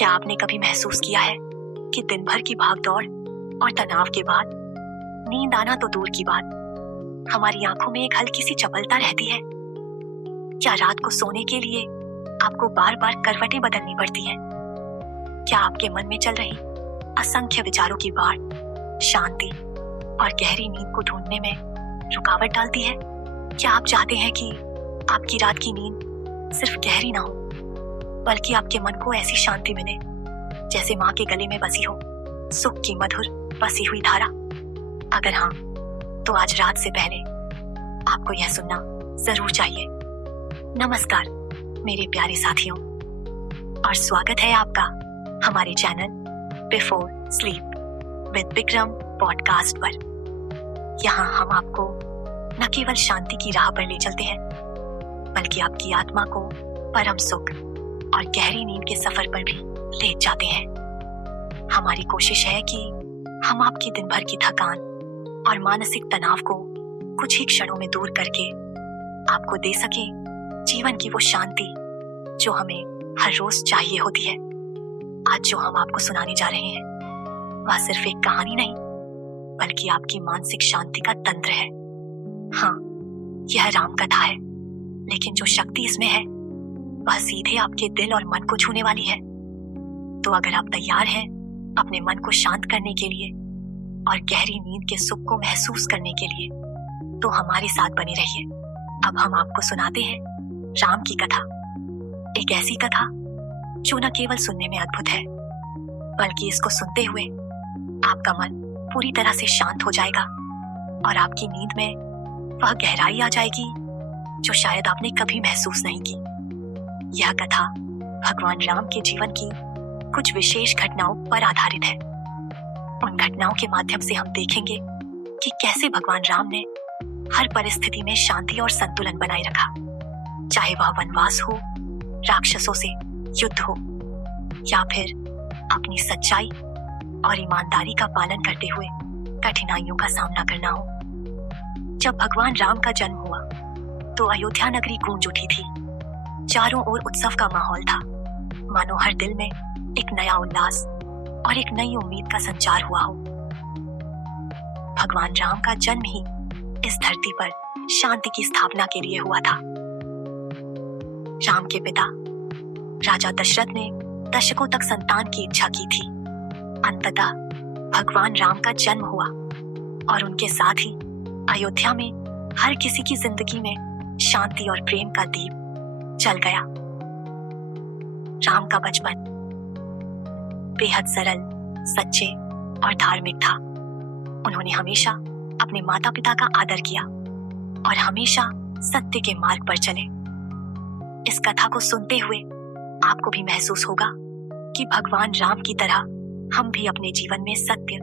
क्या आपने कभी महसूस किया है कि दिन भर की भागदौड़ और तनाव के बाद नींद आना तो दूर की बात, हमारी आंखों में एक हल्की सी चपलता रहती है? क्या रात को सोने के लिए आपको बार बार करवटें बदलनी पड़ती हैं? क्या आपके मन में चल रही असंख्य विचारों की बाढ़ शांति और गहरी नींद को ढूंढने में रुकावट डालती है? क्या आप चाहते हैं कि आपकी रात की नींद सिर्फ गहरी ना हो, बल्कि आपके मन को ऐसी शांति मिले जैसे माँ के गले में बसी हो सुख की मधुर बसी हुई धारा? अगर हाँ, तो आज रात से पहले आपको यह सुनना जरूर चाहिए। नमस्कार मेरे प्यारे साथियों, और स्वागत है आपका हमारे channel before sleep with Vikram podcast पर। यहाँ हम आपको न केवल शांति की राह पर ले चलते हैं, बल्कि आपकी आत्मा को परम सुख और गहरी नींद के सफर पर भी ले जाते हैं। हमारी कोशिश है कि हम आपकी दिन भर की थकान और मानसिक तनाव को कुछ ही क्षणों में दूर करके आपको दे सके जीवन की वो शांति जो हमें हर रोज चाहिए होती है। आज जो हम आपको सुनाने जा रहे हैं वह सिर्फ एक कहानी नहीं, बल्कि आपकी मानसिक शांति का तंत्र है। हाँ, यह राम कथा है, लेकिन जो शक्ति इसमें है वह सीधे आपके दिल और मन को छूने वाली है। तो अगर आप तैयार हैं अपने मन को शांत करने के लिए और गहरी नींद के सुख को महसूस करने के लिए, तो हमारे साथ बने रहिए। अब हम आपको सुनाते हैं राम की कथा, एक ऐसी कथा जो न केवल सुनने में अद्भुत है, बल्कि इसको सुनते हुए आपका मन पूरी तरह से शांत हो जाएगा और आपकी नींद में वह गहराई आ जाएगी जो शायद आपने कभी महसूस नहीं की। यह कथा भगवान राम के जीवन की कुछ विशेष घटनाओं पर आधारित है। उन घटनाओं के माध्यम से हम देखेंगे कि कैसे भगवान राम ने हर परिस्थिति में शांति और संतुलन बनाए रखा, चाहे वह वनवास हो, राक्षसों से युद्ध हो, या फिर अपनी सच्चाई और ईमानदारी का पालन करते हुए कठिनाइयों का सामना करना हो। जब भगवान राम का जन्म हुआ तो अयोध्या नगरी गूंज उठी थी। चारों ओर उत्सव का माहौल था, मानो हर दिल में एक नया उल्लास और एक नई उम्मीद का संचार हुआ हो। भगवान राम का जन्म ही इस धरती पर शांति की स्थापना के लिए हुआ था। राम के पिता राजा दशरथ ने दशकों तक संतान की इच्छा की थी। अंततः भगवान राम का जन्म हुआ और उनके साथ ही अयोध्या में हर किसी की जिंदगी में शांति और प्रेम का दीप जल गया। राम का बचपन बेहद सरल, सच्चे और धार्मिक था। उन्होंने हमेशा अपने माता पिता का आदर किया और हमेशा सत्य के मार्ग पर चले। इस कथा को सुनते हुए आपको भी महसूस होगा कि भगवान राम की तरह हम भी अपने जीवन में सत्य,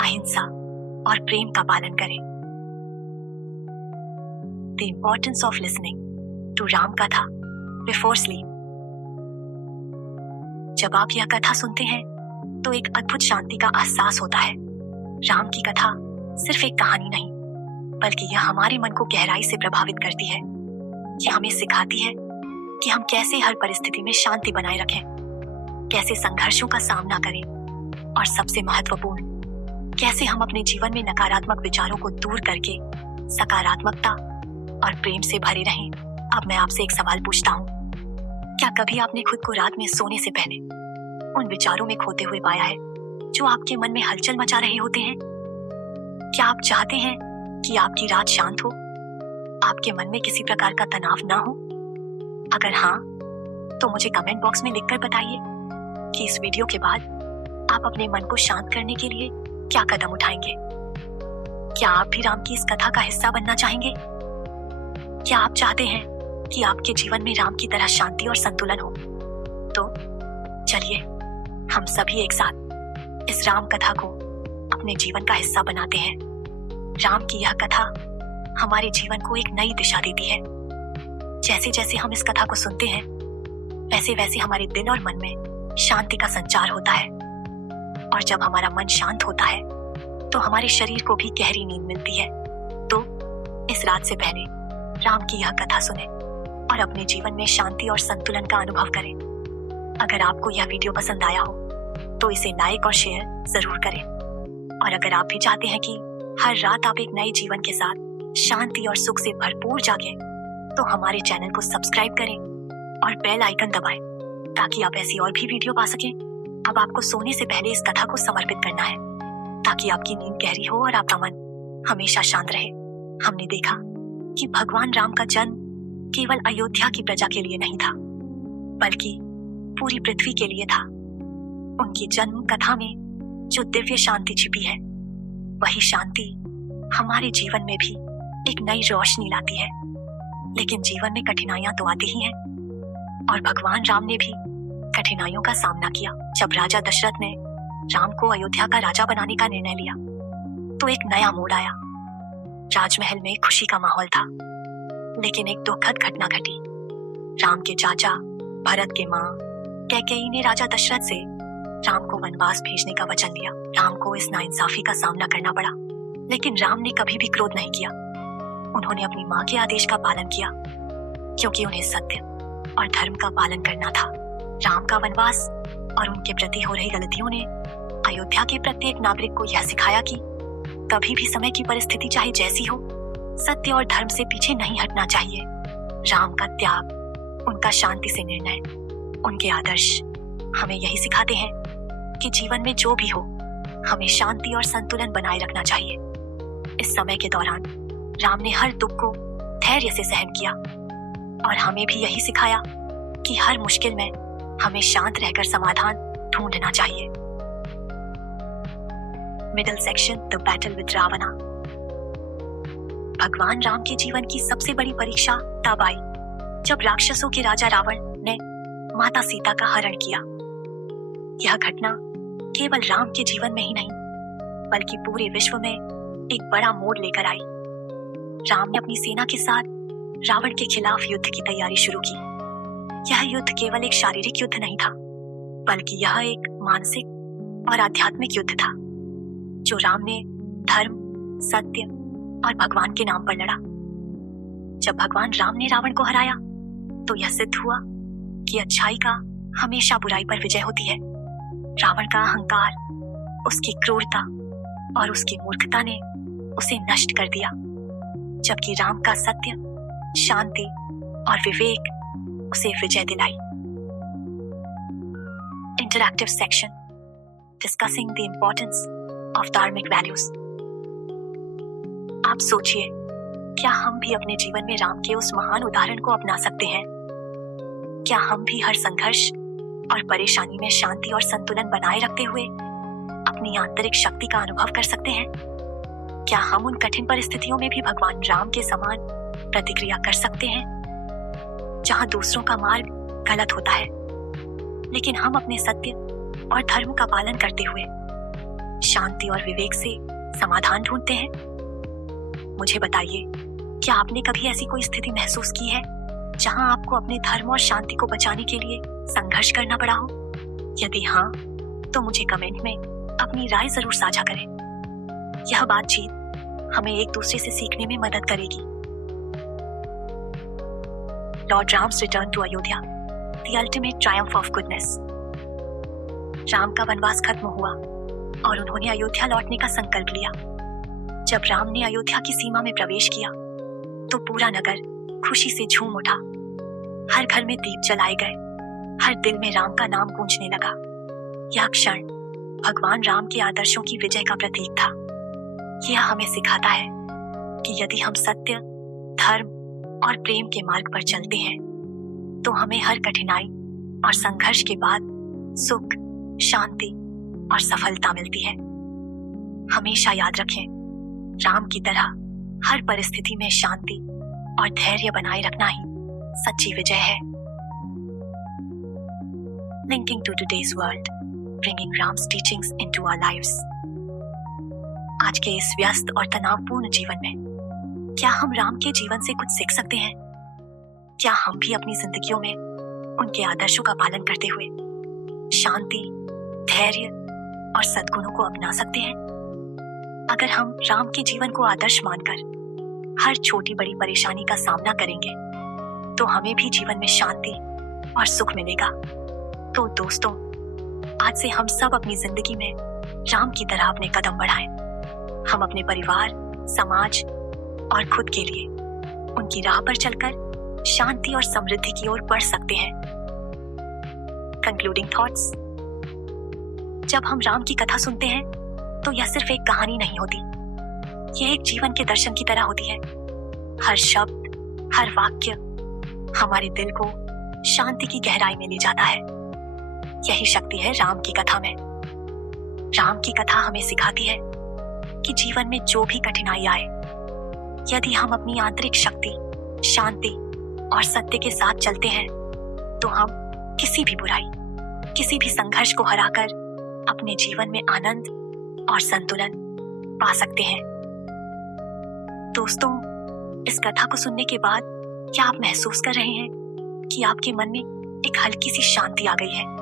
अहिंसा और प्रेम का पालन करें। The importance of listening to Ram कथा before sleep। जब आप यह कथा सुनते हैं तो एक अद्भुत शांति का एहसास होता है। राम की कथा सिर्फ एक कहानी नहीं, बल्कि यह हमारे मन को गहराई से प्रभावित करती है। यह हमें सिखाती है कि हम कैसे हर परिस्थिति में शांति बनाए रखें, कैसे संघर्षों का सामना करें, और सबसे महत्वपूर्ण, कैसे हम अपने जीवन में नकारात्मक विचारों को दूर करके सकारात्मकता और प्रेम से भरे रहें। अब मैं आपसे एक सवाल पूछता हूँ, क्या कभी आपने खुद को रात में सोने से पहले उन विचारों में खोते हुए पाया है जो आपके मन में हलचल मचा रहे होते हैं? क्या आप चाहते हैं कि आपकी रात शांत हो, आपके मन में किसी प्रकार का तनाव ना हो? अगर हाँ, तो मुझे कमेंट बॉक्स में लिखकर बताइए कि इस वीडियो के बाद आप अपने मन को शांत करने के लिए क्या कदम उठाएंगे। क्या आप भी राम की इस कथा का हिस्सा बनना चाहेंगे? क्या आप चाहते हैं कि आपके जीवन में राम की तरह शांति और संतुलन हो? तो चलिए हम सभी एक साथ इस राम कथा को अपने जीवन का हिस्सा बनाते हैं। राम की यह कथा हमारे जीवन को एक नई दिशा देती है। जैसे जैसे हम इस कथा को सुनते हैं, वैसे वैसे हमारे दिल और मन में शांति का संचार होता है, और जब हमारा मन शांत होता है तो हमारे शरीर को भी गहरी नींद मिलती है। तो इस रात से पहले राम की यह कथा सुने और अपने जीवन में शांति और संतुलन का अनुभव करें। अगर आपको यह वीडियो पसंद आया हो तो इसे लाइक और शेयर जरूर करें। और अगर आप भी चाहते हैं कि हर रात आप एक नए जीवन के साथ शांति और सुख से भरपूर जागें, तो हमारे चैनल को सब्सक्राइब करें और बेल आइकन दबाएं ताकि आप ऐसी और भी वीडियो पा सकें। अब आपको सोने से पहले इस कथा को समर्पित करना है ताकि आपकी नींद गहरी हो और आपका मन हमेशा शांत रहे। हमने देखा कि भगवान राम का जन्म केवल अयोध्या की प्रजा के लिए नहीं था, बल्कि पूरी पृथ्वी के लिए था। उनकी जन्म कथा में जो दिव्य शांति छिपी है, वही शांति हमारे जीवन में भी एक नई रोशनी लाती है। लेकिन जीवन में कठिनाइयां तो आती ही हैं, और भगवान राम ने भी कठिनाइयों का सामना किया। जब राजा दशरथ ने राम को अयोध्या का राजा बनाने का निर्णय लिया, तो एक नया मोड़ आया। राजमहल में खुशी का माहौल था, लेकिन एक दुखद घटना घटी। राम के चाचा भरत के माँ कैकेयी ने राजा दशरथ से राम को वनवास भेजने का वचन लिया। राम को इस नाइंसाफी का सामना करना पड़ा, लेकिन राम ने कभी भी क्रोध नहीं किया। उन्होंने अपनी माँ के आदेश का पालन किया, क्योंकि उन्हें सत्य और धर्म का पालन करना था। राम का वनवास और उनके प्रति हो रही गलतियों ने अयोध्या के प्रत्येक नागरिक को यह सिखाया कि कभी भी समय की परिस्थिति चाहे जैसी हो, सत्य और धर्म से पीछे नहीं हटना चाहिए। राम का त्याग, उनका शांति से निर्णय, उनके आदर्श हमें यही सिखाते हैं कि जीवन में जो भी हो, हमें शांति और संतुलन बनाए रखना चाहिए। इस समय के दौरान राम ने हर दुख को धैर्य से सहन किया, और हमें भी यही सिखाया कि हर मुश्किल में हमें शांत रहकर समाधान ढूंढना चाहिए। Middle section, the battle with Ravana. भगवान राम के जीवन की सबसे बड़ी परीक्षा तब आई जब राक्षसों के राजा रावण ने माता सीता का हरण किया। यह घटना केवल राम के जीवन में ही नहीं, बल्कि पूरे विश्व में एक बड़ा मोड़ लेकर आई। राम ने अपनी सेना के साथ रावण के खिलाफ युद्ध की तैयारी शुरू की। यह युद्ध केवल एक शारीरिक युद्ध नहीं था, बल्कि यह एक मानसिक और आध्यात्मिक युद्ध था, जो राम ने धर्म, सत्य और भगवान के नाम पर लड़ा। जब भगवान राम ने रावण को हराया, तो यह सिद्ध हुआ कि अच्छाई का हमेशा बुराई पर विजय होती है। रावण का अहंकार, उसकी क्रूरता और उसकी मूर्खता ने उसे नष्ट कर दिया, जबकि राम का सत्य, शांति और विवेक उसे विजय दिलाई। Interactive section, discussing the importance of धार्मिक वैल्यूज। आप सोचिए, क्या हम भी अपने जीवन में राम के उस महान उदाहरण को अपना सकते हैं? क्या हम भी हर संघर्ष और परेशानी में शांति और संतुलन बनाए रखते हुए अपनी आंतरिक शक्ति का अनुभव कर सकते हैं? क्या हम उन कठिन परिस्थितियों में भी भगवान राम के समान प्रतिक्रिया कर सकते हैं, जहां दूसरों का मार्ग गलत होता है, लेकिन हम अपने सत्य और धर्म का पालन करते हुए शांति और विवेक से समाधान ढूंढते हैं? मुझे बताइए, क्या आपने कभी ऐसी कोई स्थिति महसूस की है जहां आपको अपने धर्म और शांति को बचाने के लिए संघर्ष करना पड़ा हो? यदि हाँ, तो मुझे कमेंट में अपनी राय जरूर साझा करें। यह बातचीत हमें एक दूसरे से सीखने में मदद करेगी। Lord Ram's return to Ayodhya, the ultimate triumph of goodness. Ram का वनवास खत्म हुआ और उन्होंने अयोध्या लौटने का संकल्प लिया। जब राम ने अयोध्या की सीमा में प्रवेश किया, तो पूरा नगर खुशी से झूम उठा। हर घर में दीप जलाए गए, हर दिल में राम का नाम गूंजने लगा। यह क्षण भगवान राम के आदर्शों की विजय का प्रतीक था। यह हमें सिखाता है कि यदि हम सत्य, धर्म और प्रेम के मार्ग पर चलते हैं, तो हमें हर कठिनाई और संघर्ष के बाद सुख, शांति और सफलता मिलती है। हमेशा याद रखें, राम की तरह हर परिस्थिति में शांति और धैर्य बनाए रखना ही सच्ची विजय है। Linking to today's world, bringing Ram's teachings into our lives. आज के इस व्यस्त और तनावपूर्ण जीवन में क्या हम राम के जीवन से कुछ सीख सकते हैं? क्या हम भी अपनी जिंदगियों में उनके आदर्शों का पालन करते हुए शांति, धैर्य और सद्गुणों को अपना सकते हैं? अगर हम राम के जीवन को आदर्श मानकर हर छोटी बड़ी परेशानी का सामना करेंगे, तो हमें भी जीवन में शांति और सुख मिलेगा। तो दोस्तों, आज से हम सब अपनी जिंदगी में राम की तरह अपने कदम बढ़ाएं। हम अपने परिवार, समाज और खुद के लिए उनकी राह पर चलकर शांति और समृद्धि की ओर बढ़ सकते हैं। Concluding thoughts. जब हम राम की कथा सुनते हैं तो यह सिर्फ एक कहानी नहीं होती, यह एक जीवन के दर्शन की तरह होती है। हर शब्द, हर वाक्य हमारे दिल को शांति की गहराई में ले जाता है। यही शक्ति है राम की कथा में। राम की कथा हमें सिखाती है कि जीवन में जो भी कठिनाई आए, यदि हम अपनी आंतरिक शक्ति, शांति और सत्य के साथ चलते हैं तो हम किसी भी बुराई, किसी भी संघर्ष को हराकर अपने जीवन में आनंद और संतुलन पा सकते हैं। दोस्तों, इस कथा को सुनने के बाद क्या आप महसूस कर रहे हैं कि आपके मन में एक हल्की सी शांति आ गई है?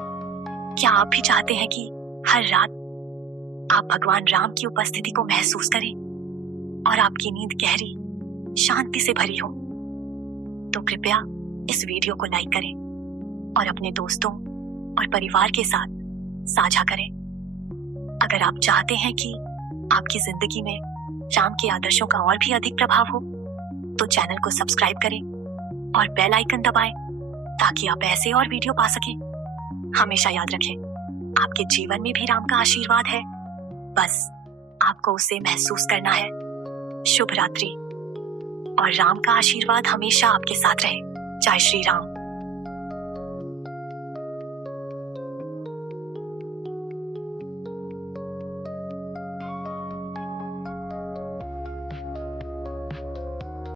क्या आप भी चाहते हैं कि हर रात आप भगवान राम की उपस्थिति को महसूस करें और आपकी नींद गहरी, शांति से भरी हो? तो कृपया इस वीडियो को लाइक करें और अपने दोस्तों और परिवार के साथ साझा करें। अगर आप चाहते हैं कि आपकी जिंदगी में राम के आदर्शों का और भी अधिक प्रभाव हो, तो चैनल को सब्सक्राइब करें और बेल आइकन दबाएं ताकि आप ऐसे और वीडियो पा सकें। हमेशा याद रखें, आपके जीवन में भी राम का आशीर्वाद है, बस आपको उसे महसूस करना है। शुभ रात्रि और राम का आशीर्वाद हमेशा आपके साथ रहे। जय श्री राम।